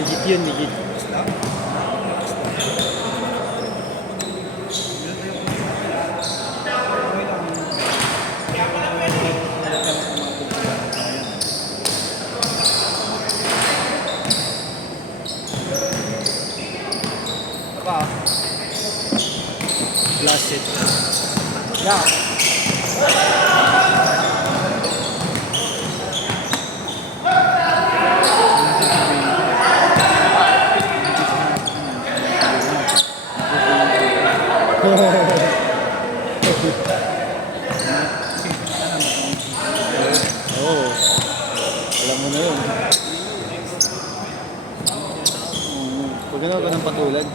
Legit yun, legit. Last hit. Yeah. Oh, alam mo na yun. Pag ano ka ng patulan.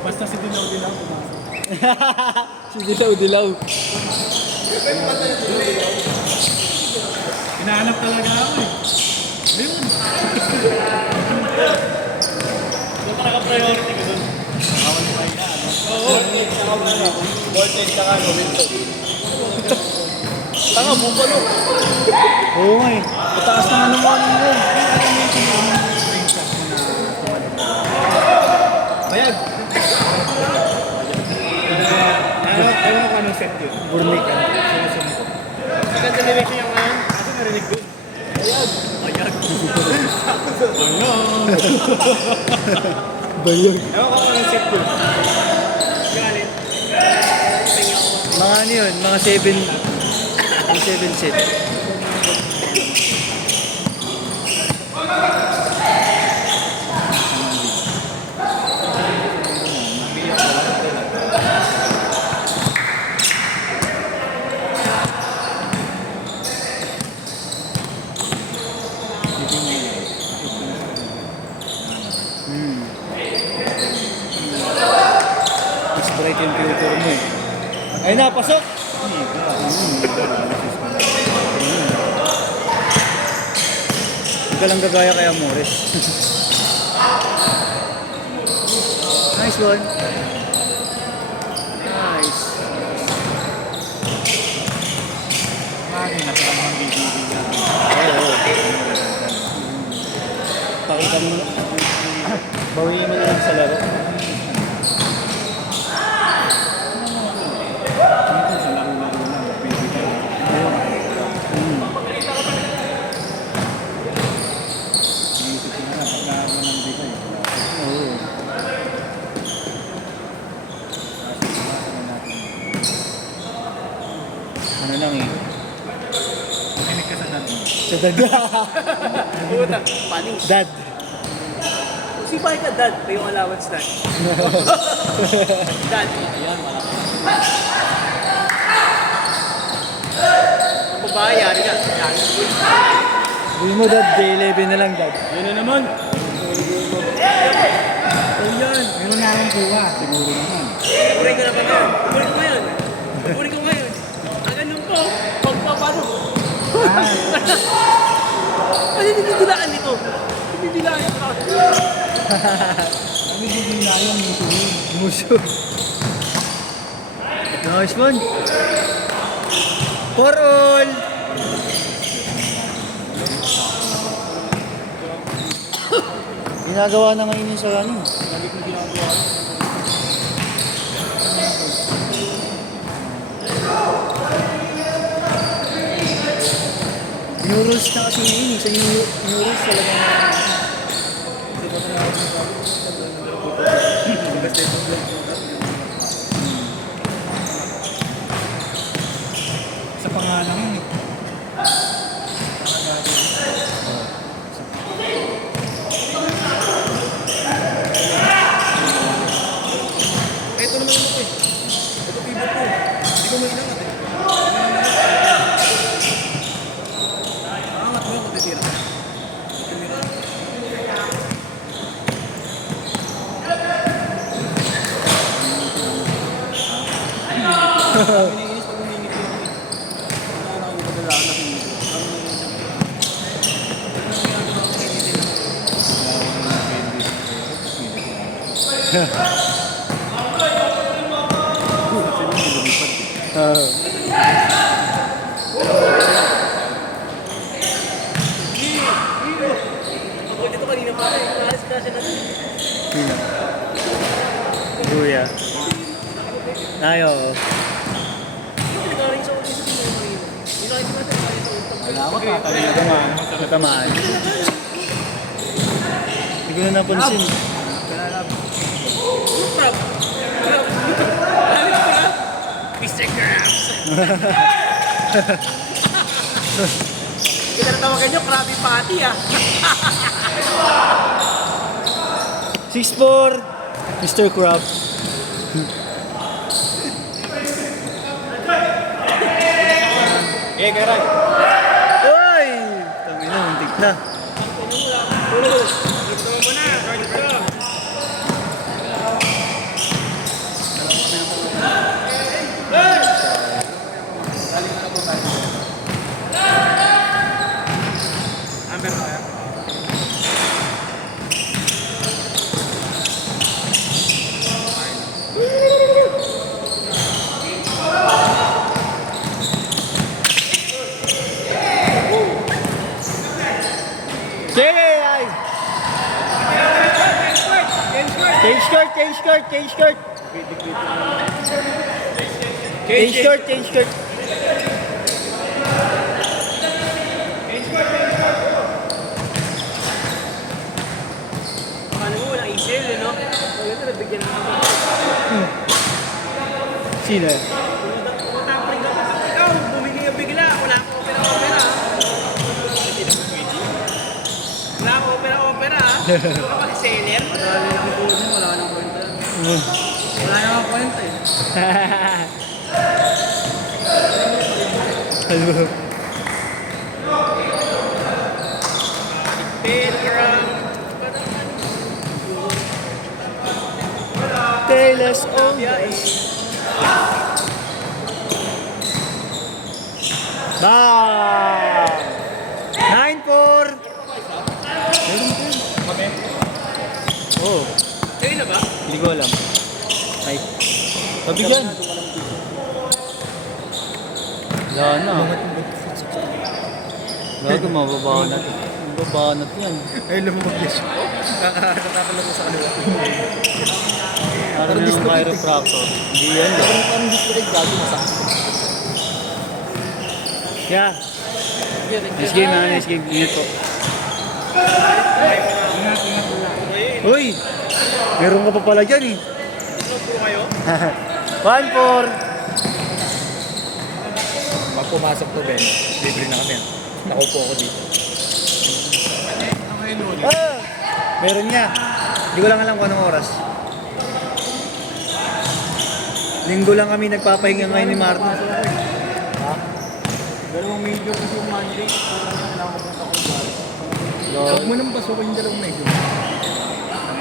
Basta si Dilaw-Dilaw. Si Dilaw-Dilaw. Hinahanap talaga ako eh. Ayun. Doon ka naka-priority ko doon. Nakawalipay na. Oo. Voltage ka ka, momentum. Tanga, bumalo. Oo nga eh. Pataas na ano mo yun. Bayag. Ayaw ko anong set yun. Burnik ka. Sinusunod ko. Second generation yung ngayon. Kasi narinig doon. Bayag. Bayag. Bayag. Ayaw ko anong set yun. Galit. Mga ano yun, mga 7 set. Mas bright yung filter mo eh. Ay na, pasok! Huwag ka lang gagaya kay Amores. Nice one. Nice. Mami, natala mo ang BBB niya. Oo. Pakita mo na. Bawiin mo na lang sa laro. Sa laro-laro lang, BBB. Naisip ko na lang, pagka walang bigay. Oo. Ano lang eh. Makinig ka sa natin. Sa dada. Puta, panish. Dad. Si ka dad, pa yung allowance dad. Dad. Ayan, malaki. Ang babae, yari ka. Yari. Sabihin mo dad, J11 na lang dad. Yun na naman. Oh, yan. Meron na akong kuha, siguro naman. Puri ko na ba ngayon? Puri ko ngayon. Puri ko ngayon. Ang ganun po, pagpapano. Ano dinidilaan nito? Dinidilaan ito. Kami bigyan na yung musuhin. Muso. Nice one. For all. Ginagawa na ngayon yun sa ano. Lagi kong ginagawa. New rules na kasi ngayon eh. Sa new rules talaga na. Sa pangalan yun eh. Ito naman yung ito eh. Ito pivot ko. Hindi ko mainangat eh. Angat mo yung patitira. Iniinis pag umingit yun eh. Ano ako pagdalaan na hindi. Ano na yun siya. Pag dito kanina Ay, oo. Hindi nagaling sa ulit sa Pinoy. Yung nakikita natin, galing sa ulit. Wala ako tatalin. Natamaan. Hindi ko na napansin. Crab. Crab. Alam ko na. Mr. Krabs. Kita na tawagan nyo, Krabby Patty ah. 6'4", Mr. Crab. Okay, Karay. Uy! Tami na, muntik na. Yay! Change skirt, change skirt, change skirt. Change skirt, change skirt. Paano mo walang isel eh, no? Ito nabigyan na naman. Sino? Tumatapring ka. Ikaw, bumili ka bigla. Wala akong opera-opera. Wala akong opera-opera. Wala akong seller. Wala na akong phone, wala na akong kwenta. Wala na akong kwenta eh. Hello. Telegram. Tell us all. Bang! 9-4. Oh, Kayo na ba? hindi ko alam. Ay. Sabi dyan. Wala na. Gago, mababa na. Mababa na yan. Ay, lumabas siya. Nakakatapan lang ko sa kanila. Parang yung chiropractor. Hindi yan. Parang gusto rin gago masakit. Yeah. Nice game, ha? Nice game. Ingat po. Uy! Meron ka pa pala dyan, eh. Puro kayo? 1-4. Pag pumasok to, Ben, libre na kami. Nakupo ako dito. Ah! Meron niya. Hindi ko lang alam kung anong oras. Linggo lang kami nagpapahinga ngayon ni Martin. Ha? Dalawang major kasi yung Monday. Kailangan ko punta ko sa Lord. Huwag mo nang pasukin yung dalawang major.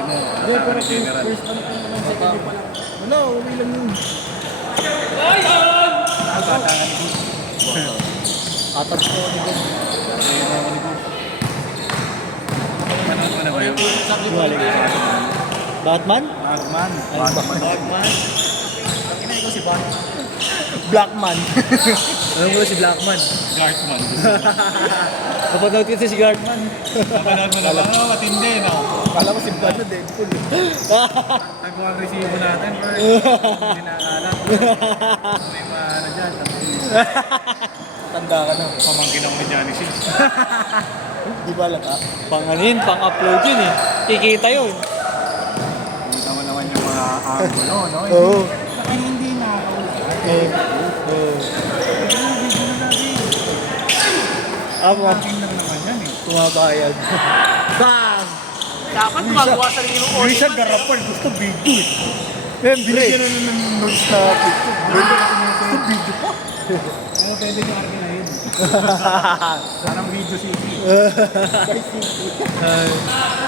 Hindi, pero first ano pa naman sa kanya pa lang. Wala, uwi lang yun. Atas ko ni Bob. Ano na ba yun? Batman? Batman. Batman. Ang ina ko si Batman. Blackman. Alam ko si Blackman. Gartman. Kapanood ko si Guardman. Kapanood mo na ba? Oo, matindi, no? Kala ko si Batman Deadpool. Nagkuha ang resibo natin, bro. Hindi nakakala. May mga ano dyan. Tanda ka na. Pamangkin ako ni Johnny Sins. Di ba alam Panganin, pang-upload yun eh. Kikita yun. Kita mo naman yung mga angulo, no? Oo. Ay, hindi nakakaulit. Oo. Amo, Pamangkin lang naman yan, eh. tumabayad. Bang! Dapat magawa sarili mong Yung isa audience. garapal, gusto video, eh. Siyempre. Binigyan na ng notes na picture. Gusto video pa. Ano pwede nyo arkin na yun? Parang video CD.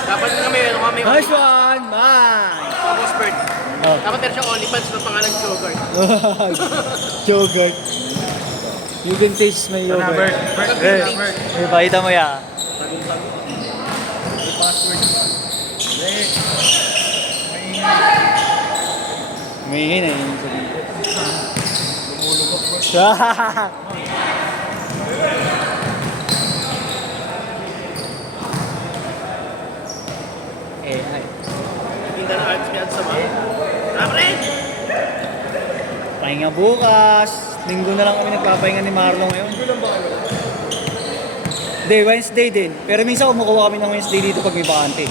Dapat nga may ano kami. Nice one! Man! Boss Bird. Oh. Dapat meron siyang OnlyFans na pangalan Jogurt. Yogurt. You can taste my yogurt. Bert, Eh, Bert. eh, pakita mo ya. May password pa. Hindi. May ingay. May ingay na yun sabihin. Lumulubok bro. Eh, ay. Tinda ng arts niya sa mga. Rapre! Pahinga bukas. Linggo na lang kami nagpapahinga ni Marlon ngayon. Hindi, Wednesday din. Pero minsan kumukuha kami ng Wednesday dito pag may bakante.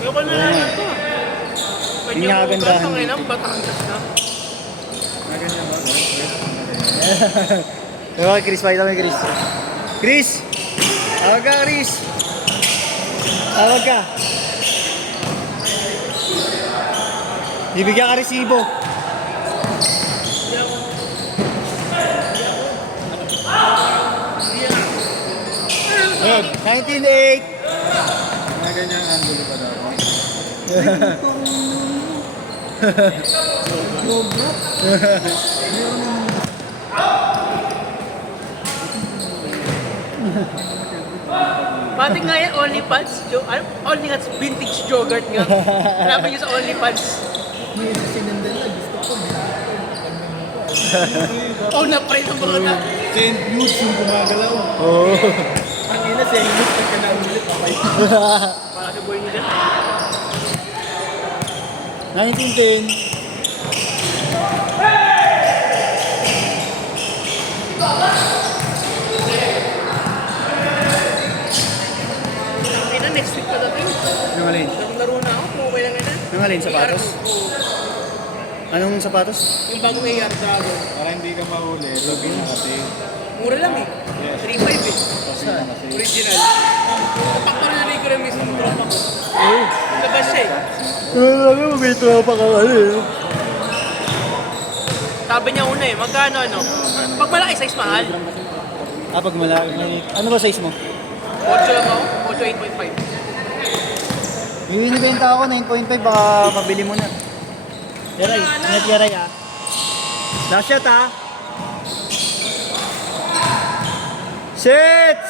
Ayoko na lang ito. Yun nga kagandahan Ang dito. inang Batangas na. Diba, Chris? Pakita mo yung Chris. Chris! Tawag ka, Chris! Tawag ka! Bibigyan ka resibo. Ayun. 19.8! Mga ganyang angulo pa daw. Pati nga yan, OnlyFans. Only nga vintage yogurt nga. Hanapin nyo sa OnlyFans. Oh, na-pray ng mga na. Saint Jude yung gumagalaw. Oo. Ang ina, Saint Jude, pagka naulit, papay. Para sa buhay nila. 19.10. Ay na, next week pa dating. Anong alin? Laro na ako, okay lang na. Anong alin? Sapatos? Anong sapatos? Yung bagong AR sa ako. Para hindi ka mahuli, sabi na kasi. Mura lang eh. 3.5 eh. Sabi na kasi. Original. Kapakto na rin ko rin mismo ng tropa ko. Labas siya eh. Alam mo, may tropa ka eh. Sabi niya una eh, magkano ano? Pag malaki size mahal. Ah, pag malaki. Ano ba size mo? 8 lang ako, 8, 8.5. Yung binibenta ako, 9.5, baka pabili mo na. Yaray, ingat yaray ah. Last shot ah. Set!